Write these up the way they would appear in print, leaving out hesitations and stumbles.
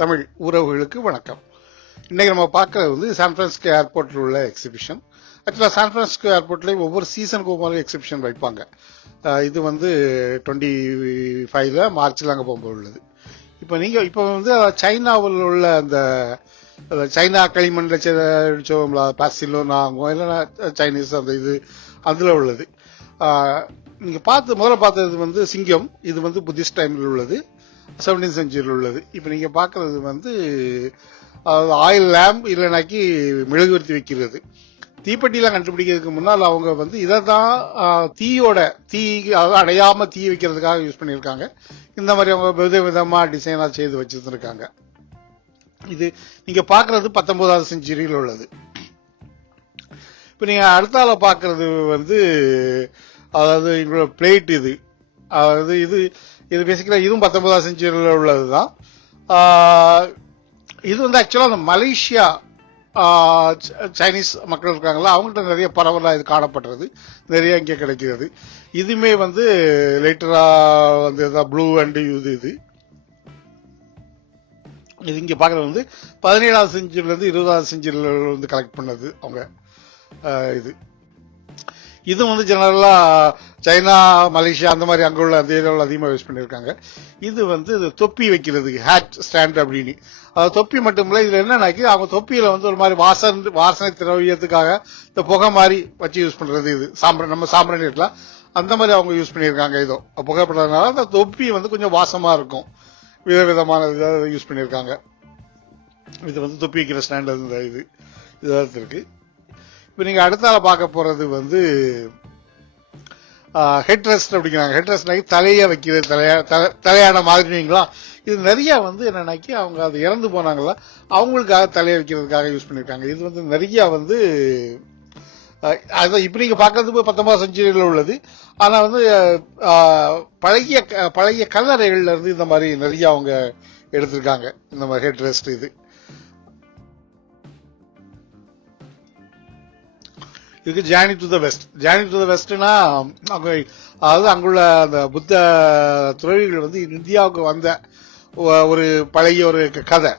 தமிழ் உறவுகளுக்கு வணக்கம். இன்னைக்கு நம்ம பார்க்கறது வந்து சான் பிரான்சிஸ்கோ ஏர்போர்ட்டில் உள்ள எக்ஸிபிஷன். ஆக்சுவலாக சான் பிரான்சிஸ்கோ ஏர்போர்ட்லேயும் ஒவ்வொரு சீசனுக்கு ஒவ்வொரு எக்ஸிபிஷன் வைப்பாங்க. இது வந்து 25 மார்ச்சில் அங்கே போகும்போது உள்ளது. இப்போ வந்து சைனாவில் உள்ள அந்த சைனா களிமண்ணில் சொல்லுவோம்ல, பாசிலோனா இல்லைன்னா சைனீஸ் அந்த இது அதில் உள்ளது. நீங்கள் முதல்ல பார்த்தது வந்து சிங்கம். இது வந்து புத்திஸ்ட் டைமில் உள்ளது, 17th செஞ்சுரியில் உள்ளது. இப்போ நீங்கள் பார்க்கறது வந்து ஆயில் லேம்ப் இல்லைனாக்கி மெழுகுவர்த்தி வைக்கிறது. தீப்பெட்டிலாம் கண்டுபிடிக்கிறதுக்கு முன்னால் அவங்க வந்து இதை தான் தீ அடையாம தீ வைக்கிறதுக்காக யூஸ் பண்ணியிருக்காங்க. இந்த மாதிரி அவங்க விதமா டிசைனாக செய்து வச்சிருந்துருக்காங்க. இது நீங்க பார்க்கறது 19th செஞ்சுரியில் உள்ளது. இப்போ நீங்க அடுத்தால பார்க்கறது வந்து அதாவது எங்களோட பிளேட். அதாவது இது பேசிக்கலா இதுவும் 19th செஞ்சுரியில் உள்ளதுதான். இது வந்து ஆக்சுவலா அந்த மலேசியா சைனீஸ் மக்கள் இருக்காங்களா, அவங்கள்ட்ட நிறைய பரவலா இது காணப்படுறது, நிறைய இங்கே கிடைக்கிறது. இதுமே வந்து லேட்டரா வந்து ப்ளூ அண்ட் இது இங்க பாக்குறது வந்து 17th செஞ்சுரியில இருந்து 20th செஞ்சுரியில வந்து கலெக்ட் பண்ணது அவங்க. இது வந்து ஜெனரலா சைனா, மலேசியா அந்த மாதிரி அங்க உள்ள அந்த ஏரியாவில் அதிகமாக யூஸ் பண்ணியிருக்காங்க. இது வந்து தொப்பி வைக்கிறது, ஹேட் ஸ்டாண்ட் அப்படின்னு. தொப்பி மட்டும் இல்லை, இதுல என்னன்னாக்கி அவங்க தொப்பியில வந்து ஒரு மாதிரி வாசனை திரவியத்துக்காக இந்த புகை மாதிரி வச்சு யூஸ் பண்றது. இது நம்ம சாம்பிராணி இருக்கலாம், அந்த மாதிரி அவங்க யூஸ் பண்ணியிருக்காங்க. இதோ புகைப்படுறதுனால அந்த தொப்பி வந்து கொஞ்சம் வாசமா இருக்கும். விதவிதமான இதாக யூஸ் பண்ணியிருக்காங்க. இது வந்து தொப்பி வைக்கிற ஸ்டாண்ட் இதாக இருக்கு. இப்போ நீங்க அடுத்தால பார்க்க போறது வந்து ஹெட் ரெஸ்ட் அப்படிங்கிறாங்க. ஹெட் ரெஸ்ட் தலைய வைக்கிறது, தலையான மாதிரிங்களா. இது நிறைய வந்து என்னன்னாக்கி அவங்க அது இறந்து போனாங்களா அவங்களுக்காக தலைய வைக்கிறதுக்காக யூஸ் பண்ணிருக்காங்க. இது வந்து நிறைய வந்து இப்ப நீங்க பாக்குறது 19th செஞ்சுரியில் உள்ளது. ஆனா வந்து பழைய கல்லறைகள்ல இருந்து இந்த மாதிரி நிறைய அவங்க எடுத்திருக்காங்க, இந்த மாதிரி ஹெட் ரெஸ்ட். இதுக்கு journey to the west. Journey to the வெஸ்ட்னா அதாவது அங்குள்ள அந்த புத்த துறவிகள் வந்து இந்தியாவுக்கு வந்த ஒரு பழைய ஒரு கதை,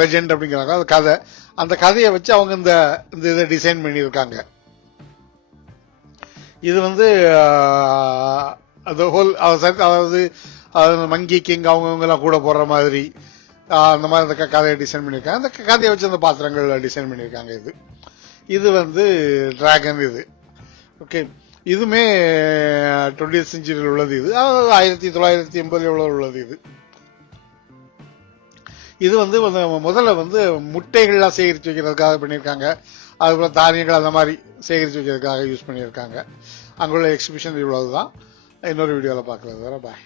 லெஜெண்ட் அப்படிங்கிறாங்க. அந்த கதை, அந்த கதையை வச்சு அவங்க இந்த இதை டிசைன் பண்ணியிருக்காங்க. இது வந்து அதாவது மங்கி கிங் அவங்க எல்லாம் கூட போடுற மாதிரி அந்த மாதிரி அந்த கதையை டிசைன் பண்ணியிருக்காங்க. அந்த கதையை வச்சு அந்த பாத்திரங்கள் டிசைன் பண்ணியிருக்காங்க. இது வந்து டிராகன். ஓகே, இதுமே 20th செஞ்சுரியில் உள்ளது. இது 1980 உள்ளது. இது வந்து முதல்ல வந்து முட்டைகள்லாம் சேகரித்து வைக்கிறதுக்காக பண்ணியிருக்காங்க. அதுபோல தானியங்கள் அந்த மாதிரி சேகரித்து வைக்கிறதுக்காக யூஸ் பண்ணியிருக்காங்க. அங்குள்ள எக்ஸிபிஷன் இவ்வளவுதான். இன்னொரு வீடியோவில் பார்க்கறது. பாய்.